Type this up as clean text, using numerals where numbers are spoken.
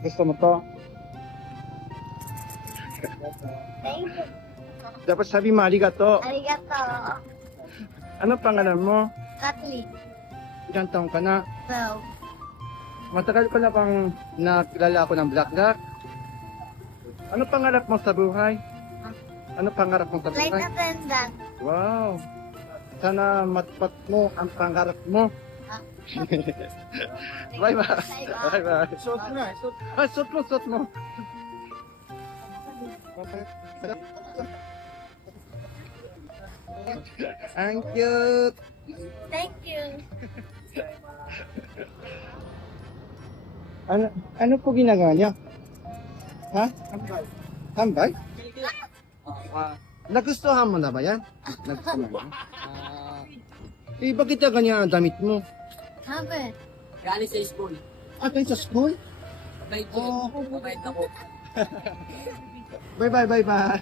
Gusto mo to? Thank you. Dapat sabi mo, arigato. Arigato. Ano pangalan mo? Kathleen. Ilang taong ka na? 12. Matagal ko na bang nakilala ako ng Black. Ano pangarap mo sa buhay? Ano pangarap mo sa Flight buhay? attendant. Wow! Sana matpat mo ang pangarap mo. Bye-bye. Bye-bye. Suot mo na. Suot mo. Ang cute. Thank you. Ano po ginagawa niya? Ha? Tambay? Nagustuhan mo na ba yan? Nagustuhan mo? Bakit na ganyan ang damit mo? Habe. Galing sa school. Tayo sa school? Mabait ko. Mabait ako. Bye-bye.